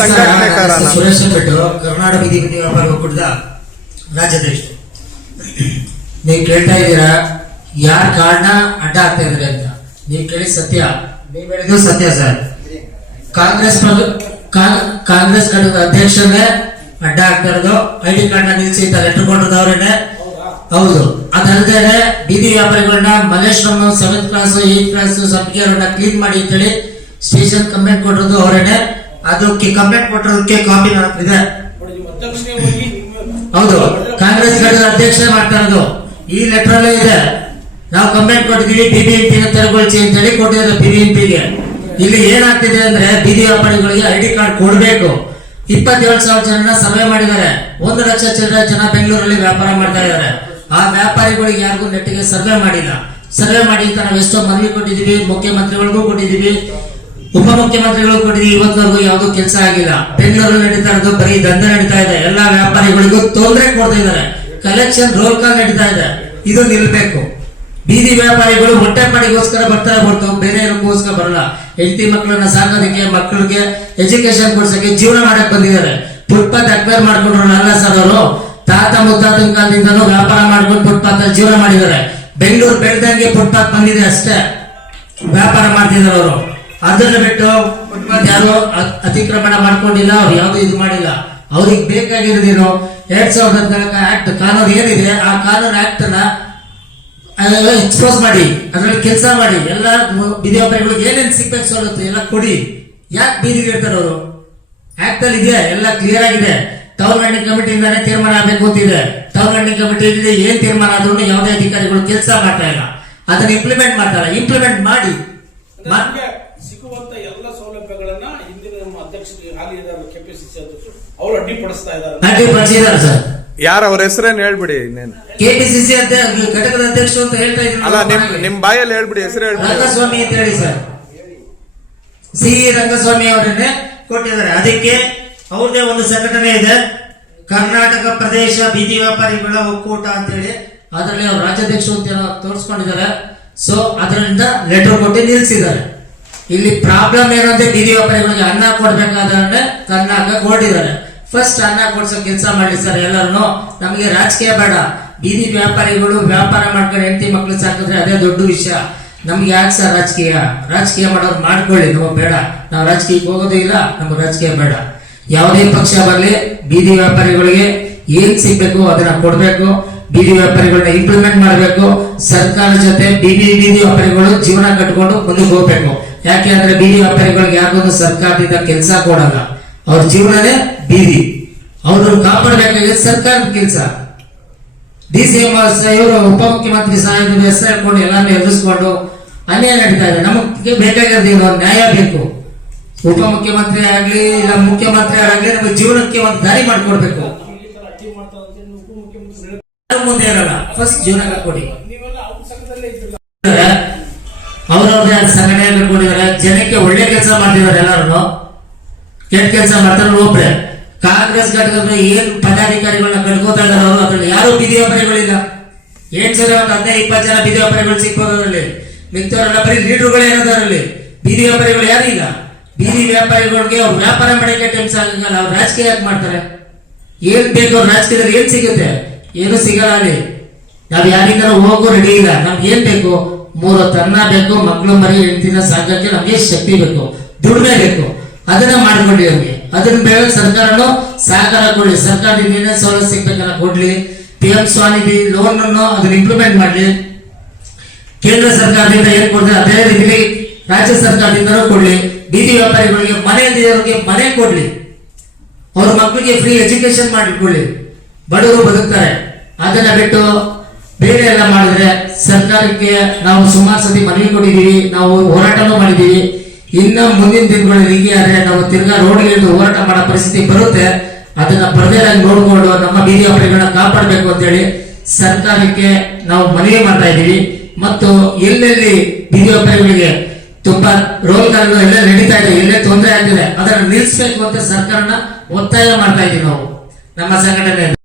ಸಂಘಟನೆಕಾರ ಸುರೇಶ್ ಬಿಟ್ಟು ಕರ್ನಾಟಕ ಬೀದಿ ಬೀದಿ ವ್ಯಾಪಾರ ಒಕ್ಕೂಟದ ರಾಜ್ಯಾಧ್ಯಕ್ಷ. ನೀವು ಕೇಳ್ತಾ ಇದ್ದೀರಾ ಯಾರ ಕಾರಣ ಅಡ್ಡ ಆಗ್ತಾ ಇದಾರೆ ಅಂತ. ನೀವು ಕೇಳಿ ಸತ್ಯ, ನೀವು ಹೇಳಿದ್ದು ಸತ್ಯ ಸರ್. ಕಾಂಗ್ರೆಸ್ ಅಧ್ಯಕ್ಷರೇ ಅಡ್ಡ ಆಗ್ತಾ ಇರೋದು. ಐಡಿ ಕಾರ್ಡ್ ನ ನಿಲ್ಸಿ ಲೆಟರ್ ಕೊಟ್ಟಿದ್ದವ್ರೇನೆ. ಹೌದು, ಅದಲ್ಲದೆ ಬೀದಿ ವ್ಯಾಪಾರಿಗಳನ್ನ Malleshwaram 7th class 8th class ಸಬ್ಗಿಯರನ್ನ ಕ್ಲೀನ್ ಮಾಡಿ ಅಂತೇಳಿ ಸ್ಟೇಷನ್ ಕಂಪ್ಲೇಂಟ್ ಕೊಟ್ಟಿರೋದು ಅವರೇನೆ. ಅದಕ್ಕೆ ಕಂಪ್ಲೇಂಟ್ ಕೊಟ್ಟಿರೋದಕ್ಕೆ ಕಾಪಿ ಇದೆ. ಹೌದು, ಕಾಂಗ್ರೆಸ್ ಅಧ್ಯಕ್ಷ ಮಾಡ್ತಾ ಇರೋದು. ಈ ಲೆಟರ್ ಅಲ್ಲೇ ಇದೆ. ನಾವು ಕಂಪ್ಲೇಂಟ್ ಕೊಟ್ಟಿದೀವಿ, ಬಿಬಿಎಂಪಿ ತೆರವುಗೊಳಿಸಿ ಅಂತ ಹೇಳಿ ಕೊಟ್ಟಿದ್ದಾರೆ ಬಿಬಿಎಂಪಿಗೆ. ಇಲ್ಲಿ ಏನಾಗ್ತಿದೆ ಅಂದ್ರೆ ಬೀದಿ ವ್ಯಾಪಾರಿಗಳಿಗೆ ಐಡಿ ಕಾರ್ಡ್ ಕೊಡ್ಬೇಕು. 27,000 ಜನ ಸರ್ವೆ ಮಾಡಿದ್ದಾರೆ. 1 ಲಕ್ಷ ಜನ ಬೆಂಗಳೂರಲ್ಲಿ ವ್ಯಾಪಾರ ಮಾಡ್ತಾ ಇದ್ದಾರೆ. ಆ ವ್ಯಾಪಾರಿಗಳಿಗೆ ಯಾರಿಗೂ ನೆಟ್ಟಿಗೆ ಸರ್ವೆ ಮಾಡಿಲ್ಲ. ಸರ್ವೆ ಮಾಡಿ ಅಂತ ನಾವು ಎಷ್ಟೋ ಮನವಿ ಕೊಟ್ಟಿದೀವಿ, ಮುಖ್ಯಮಂತ್ರಿಗಳಿಗೂ ಕೊಟ್ಟಿದೀವಿ, ಉಪಮುಖ್ಯಮಂತ್ರಿಗಳು ಕೊಟ್ಟಿದೀವಿ. ಇವತ್ತವರೆಗೂ ಯಾವ್ದು ಕೆಲಸ ಆಗಿಲ್ಲ. ಬೆಂಗಳೂರಲ್ಲಿ ನಡೀತಾ ಇರೋದು ಬರೀ ದಂಧೆ ನಡೀತಾ ಇದೆ. ಎಲ್ಲಾ ವ್ಯಾಪಾರಿಗಳಿಗೂ ತೊಂದರೆ ಕೊಡ್ತಾ ಇದ್ದಾರೆ. ಕಲೆಕ್ಷನ್ ರೋಲ್ ಕಾಲ್ ನಡೀತಾ ಇದೆ. ಇದು ನಿಲ್ಬೇಕು. ಬೀದಿ ವ್ಯಾಪಾರಿಗಳು ಹೊಟ್ಟೆ ಪಾಡಿಗೋಸ್ಕರ ಬರ್ತಾರೆ ಹೊರತು ಬೇರೆ ಏನಕ್ಕೋಸ್ಕರ ಬರಲ್ಲ. ಹೆಂಡತಿ ಮಕ್ಕಳನ್ನ ಸಾಕೋದಕ್ಕೆ, ಮಕ್ಕಳಿಗೆ ಎಜುಕೇಶನ್ ಕೊಡ್ಸಕ್ಕೆ, ಜೀವನ ಮಾಡಕ್ ಬಂದಿದ್ದಾರೆ. ಫುಟ್ಪಾತ್ ಅಕ್ವೈರ್ ಮಾಡ್ಕೊಂಡ್ರು ಅಲ್ಲ ಸರ್. ಅವರು ತಾತ ಮುತ್ತಾತನ ಕಾಲದಿಂದನೂ ವ್ಯಾಪಾರ ಮಾಡ್ಕೊಂಡು ಫುಟ್ಪಾತ್ ಜೀವನ ಮಾಡಿದ್ದಾರೆ. ಬೆಂಗಳೂರು ಬೆಳೆದಂಗೆ ಫುಟ್ಪಾತ್ ಬಂದಿದೆ ಅಷ್ಟೇ, ವ್ಯಾಪಾರ ಮಾಡ್ತಿದ್ದಾರೆ ಅವರು. ಅದನ್ನ ಬಿಟ್ಟು ಫುಟ್ಪಾತ್ ಯಾರು ಅತಿಕ್ರಮಣ ಮಾಡ್ಕೊಂಡಿಲ್ಲ, ಅವ್ರು ಯಾವ್ದು ಇದು ಮಾಡಿಲ್ಲ. ಅವ್ರಿಗೆ ಬೇಕಾಗಿರೋದೇನು 2014 ಆಕ್ಟ್ ಕಾನೂನು ಏನಿದೆ, ಆ ಕಾನೂನು ಆಕ್ಟ್ ನ ಎಕ್ಸ್ಪೋಸ್ ಮಾಡಿ ಅದ್ರಲ್ಲಿ ಕೆಲಸ ಮಾಡಿ ಎಲ್ಲ ಬೀದಿ ವ್ಯಾಪಾರಿಗಳಿಗೆ ಏನೇನು ಸಿಗ್ಬೇಕು ಸವಲತ್ತು ಎಲ್ಲ ಕೊಡಿ. ಯಾಕೆ ಬೀದಿಗೆ ಇರ್ತಾರೆ ಅವರು? ಆಕ್ಟ್ ಅಲ್ಲಿ ಇದೆ, ಎಲ್ಲ ಕ್ಲಿಯರ್ ಆಗಿದೆ. ಟೌನ್ ಲ್ಯಾಂಡಿಂಗ್ ಕಮಿಟಿಯಿಂದಾನೇ ತೀರ್ಮಾನ ಆಗಬೇಕು ಅಂತಿದೆ. ಟೌನ್ ಲ್ಯಾಂಡಿಂಗ್ ಕಮಿಟಿಯಲ್ಲಿ ಏನ್ ತೀರ್ಮಾನ ಆದ್ರೂ ಯಾವುದೇ ಅಧಿಕಾರಿಗಳು ಕೆಲಸ ಮಾಡ್ತಾ ಇಲ್ಲ. ಅದನ್ನ ಇಂಪ್ಲಿಮೆಂಟ್ ಮಾಡ್ತಾರೆ. ಇಂಪ್ಲಿಮೆಂಟ್ ಮಾಡಿ ಸಿಗುವಂತ ಎಲ್ಲ ಸೌಲಭ್ಯಗಳನ್ನ ಹಿಂದಿನ ನಮ್ಮ ಅಧ್ಯಕ್ಷರಿಗೆ ಹಾಲಿ ಕೆಪಿಸಿಸಿ ಅಧ್ಯಕ್ಷರು ಅವರು ಅಡ್ಡಿಪಡಿಸಿದ್ದಾರೆ ಸರ್. ಯಾರ ಅವ್ರ ಹೆಸರೇನು ಹೇಳ್ಬಿಡಿ. ಕೆಪಿಸಿಸಿ ಘಟಕದ ಅಧ್ಯಕ್ಷರು ಅಂತ ಹೇಳ್ತಾ ಇದ್ರು. ಅಲ್ಲ, ನಿಮ್ ಬಾಯಲ್ಲಿ ಹೇಳ್ಬಿಡಿ, ಹೆಸರು ಹೇಳ್ಬಿಡಿ. ರಂಗಸ್ವಾಮಿ ಅಂತ ಹೇಳಿ ಸರ್. ಸಿ ರಂಗಸ್ವಾಮಿ ಅವರನ್ನೇ ಕೊಟ್ಟಿದ್ದಾರೆ. ಅದಕ್ಕೆ ಅವ್ರದೇ ಒಂದು ಸಂಘಟನೆ ಇದೆ, ಕರ್ನಾಟಕ ಪ್ರದೇಶ ಬೀದಿ ವ್ಯಾಪಾರಿಗಳ ಒಕ್ಕೂಟ ಅಂತ ಹೇಳಿ. ಅದರಲ್ಲಿ ಅವ್ರು ರಾಜ್ಯಾಧ್ಯಕ್ಷರು ಅಂತ ತೋರಿಸ್ಕೊಂಡಿದ್ದಾರೆ. ಸೊ ಅದರಿಂದ ಲೆಟರ್ ಕೊಟ್ಟು ನಿಲ್ಸಿದ್ದಾರೆ. ಇಲ್ಲಿ ಪ್ರಾಬ್ಲಮ್ ಏನಂದ್ರೆ ಬೀದಿ ವ್ಯಾಪಾರಿಗಳಿಗೆ ಅನ್ನ ಕೊಡ್ಬೇಕಾದ್ರೆ ಕರ್ನಾಟಕ ಕೊಟ್ಟಿದ್ದಾರೆ. ಫಸ್ಟ್ ಅನ್ನ ಕೊಡ್ಸೋ ಕೆಲಸ ಮಾಡಿ ಸರ್ ಎಲ್ಲರೂ. ನಮಗೆ ರಾಜಕೀಯ ಬೇಡ. ಬೀದಿ ವ್ಯಾಪಾರಿಗಳು ವ್ಯಾಪಾರ ಮಾಡ್ಕೊಂಡು ಹೆಂಡತಿ ಮಕ್ಳು ಸಾಕಿದ್ರೆ ಅದೇ ದೊಡ್ಡ ವಿಷಯ. ನಮ್ಗೆ ಯಾಕೆ ಸರ್ ರಾಜಕೀಯ? ರಾಜಕೀಯ ಮಾಡೋರು ಮಾಡ್ಕೊಳ್ಳಿ, ನಮಗ್ ಬೇಡ. ನಾವು ರಾಜಕೀಯಕ್ಕೆ ಹೋಗೋದು ಇಲ್ಲ, ನಮ್ಗೆ ರಾಜಕೀಯ ಬೇಡ. ಯಾವುದೇ ಪಕ್ಷ ಬರಲಿ, ಬೀದಿ ವ್ಯಾಪಾರಿಗಳಿಗೆ ಏನ್ ಸಿಗ್ಬೇಕು ಅದನ್ನ ಕೊಡ್ಬೇಕು. ಬೀದಿ ವ್ಯಾಪಾರಿಗಳನ್ನ ಇಂಪ್ಲಿಮೆಂಟ್ ಮಾಡಬೇಕು. ಸರ್ಕಾರ ಜೊತೆ ಬೀದಿ ವ್ಯಾಪಾರಿಗಳು ಜೀವನ ಕಟ್ಕೊಂಡು ಮುಂದಕ್ಕೆ ಹೋಗ್ಬೇಕು. ಯಾಕೆ ಅಂದ್ರೆ ಬೀದಿ ವ್ಯಾಪಾರಿಗಳಿಗೆ ಯಾರಿಗೊಂದು ಸರ್ಕಾರದಿಂದ ಕೆಲಸ ಕೊಡಲ್ಲ. ಅವ್ರ ಜೀವನನೇ ಬೀದಿ. ಅವ್ರನ್ನ ಕಾಪಾಡಬೇಕಾಗಿದೆ ಸರ್ಕಾರದ ಕೆಲಸ. DCM ಇವರು ಉಪಮುಖ್ಯಮಂತ್ರಿ ಸಾಹೇಬ್ ಹೆಸರು ಹೇಳ್ಕೊಂಡು ಎಲ್ಲಾನು ಎದುರಿಸ್ಕೊಂಡು ಅನ್ಯಾಯ ನಡೀತಾ ಇದೆ. ನಮಗೆ ಬೇಕಾಗಿರೋದು ನ್ಯಾಯ ಬೇಕು. ಉಪಮುಖ್ಯಮಂತ್ರಿ ಆಗ್ಲಿ ಇಲ್ಲ ಮುಖ್ಯಮಂತ್ರಿ ಆಗ್ಲಿ ನಮಗೆ ಜೀವನಕ್ಕೆ ಒಂದು ದಾರಿ ಮಾಡ್ಕೊಡ್ಬೇಕು. ಮುಂದೆ ಇರಲ್ಲ, ಫಸ್ಟ್ ಜೀವನ ಕೊಡಿ. ಅವ್ರವ್ರದೇ ಸಂಘಟನೆ ಕಟ್ಕೊಂಡಿದ್ದಾರೆ. ಜನಕ್ಕೆ ಒಳ್ಳೆ ಕೆಲಸ ಮಾಡ್ತಿದ್ದಾರೆ. ಎಲ್ಲರೂ ಕೆಟ್ಟ ಕೆಲಸ ಮಾಡ್ತಾರೆ ಒಬ್ರೆ. ಕಾಂಗ್ರೆಸ್ ಘಟಕದ ಏನ್ ಪದಾಧಿಕಾರಿಗಳನ್ನ ಕಟ್ಕೋತಾ ಇದಾರೆ ಅವರು, ಅದ್ರಲ್ಲಿ ಯಾರು ಬೀದಿ ವ್ಯಾಪಾರಿಗಳಿಲ್ಲ. ಏನ್ ಸರಿ ಒಂದು 15-20 ಜನ ಬೀದಿ ವ್ಯಾಪಾರಿಗಳು ಸಿಗ್ಬೋದು ಅದರಲ್ಲಿ. ಮಿಕ್ತವರೆಲ್ಲ ಬರೀ ಲೀಡರ್ಗಳು ಏನದರಲ್ಲಿ. ಬೀದಿ ವ್ಯಾಪಾರಿಗಳು ಯಾರು ಇಲ್ಲ. ಬೀದಿ ವ್ಯಾಪಾರಿಗಳಿಗೆ ಅವ್ರು ವ್ಯಾಪಾರ ಮಾಡಕ್ಕೆ ಟೈಮ್ ಸಾಗಲ್ಲ. ಅವ್ರು ರಾಜಕೀಯ ಯಾಕೆ ಮಾಡ್ತಾರೆ? ಏನ್ ಬೇಕು ಅವ್ರ ರಾಜಕೀಯದಲ್ಲಿ? ಏನ್ ಸಿಗುತ್ತೆ? ಏನು ಸಿಗಲ್ಲ. ಅಲ್ಲಿ ನಾವ್ ಯಾರಿಂದ ಹೋಗೋ ರೆಡಿ ಇಲ್ಲ. ನಮ್ಗೆ ಏನ್ ಬೇಕು? 3 ಹೊತ್ತು ಅನ್ನ ಬೇಕು, ಮಕ್ಕಳು ಮರಿ ಹೆಂಡತಿನ ಸಾಕಕ್ಕೆ ನಮ್ಗೆ ಶಕ್ತಿ ಬೇಕು, ದುಡಿಮೆ ಬೇಕು. ಅದನ್ನ ಮಾಡ್ಕೊಳ್ಳಿ ಅವ್ರಿಗೆ. ಅದನ್ನ ಬೇರೆ ಸರ್ಕಾರನು ಸಹಕಾರ ಕೊಡ್ಲಿ. ಸರ್ಕಾರದಿಂದ ಏನೇನು ಸವಲತ್ತು ಸಿಗ್ಬೇಕನ್ನ ಕೊಡ್ಲಿ. PM ಸ್ವಾನಿಧಿ ಲೋನ್ ಅನ್ನು ಅದನ್ನ ಇಂಪ್ಲಿಮೆಂಟ್ ಮಾಡ್ಲಿ. ಕೇಂದ್ರ ಸರ್ಕಾರದಿಂದ ಏನ್ ಕೊಡ್ತಾರೆ ಅದೇ ರೀತಿ ರಾಜ್ಯ ಸರ್ಕಾರದಿಂದನೂ ಕೊಡ್ಲಿ. ಬೀದಿ ವ್ಯಾಪಾರಿಗಳಿಗೆ ಮನೆಯಲ್ಲಿರೋರಿಗೆ ಮನೆ ಕೊಡ್ಲಿ. ಅವ್ರ ಮಕ್ಕಳಿಗೆ ಫ್ರೀ ಎಜುಕೇಶನ್ ಮಾಡಿಕೊಳ್ಳಿ. ಬಡವರು ಬದುಕ್ತಾರೆ. ಅದನ್ನ ಬಿಟ್ಟು ಬೇರೆ ಎಲ್ಲ ಮಾಡಿದ್ರೆ ಸರ್ಕಾರಕ್ಕೆ ನಾವು ಸುಮಾರು ಸತಿ ಮನವಿ ಕೊಟ್ಟಿದ್ದೀವಿ, ನಾವು ಹೋರಾಟನೂ ಮಾಡಿದ್ದೀವಿ. ಇನ್ನು ಮುಂದಿನ ದಿನಗಳಲ್ಲಿ ಹೀಗೆ ಆದ್ರೆ ನಾವು ತಿರ್ಗಾ ರೋಡ್ಗೆ ಇಳಿದು ಹೋರಾಟ ಮಾಡೋ ಪರಿಸ್ಥಿತಿ ಬರುತ್ತೆ. ಅದನ್ನ ಬರ್ದೇರಾಗಿ ನೋಡ್ಕೊಂಡು ನಮ್ಮ ಬೀದಿ ವ್ಯಾಪಾರಿಗಳನ್ನ ಕಾಪಾಡಬೇಕು ಅಂತ ಹೇಳಿ ಸರ್ಕಾರಕ್ಕೆ ನಾವು ಮನವಿ ಮಾಡ್ತಾ ಇದ್ದೀವಿ. ಮತ್ತು ಎಲ್ಲೆಲ್ಲಿ ಬೀದಿ ವ್ಯಾಪಾರಿಗಳಿಗೆ ತುಂಬಾ ರೋಲ್ ಕಾಲ್ ಎಲ್ಲ ನಡೀತಾ ಇದೆ, ಎಲ್ಲೇ ತೊಂದರೆ ಆಗ್ತಿದೆ ಅದನ್ನ ನಿಲ್ಲಿಸಬೇಕು ಅಂತ ಸರ್ಕಾರನ ಒತ್ತಾಯ ಮಾಡ್ತಾ ಇದ್ದೀವಿ ನಾವು ನಮ್ಮ ಸಂಘಟನೆ.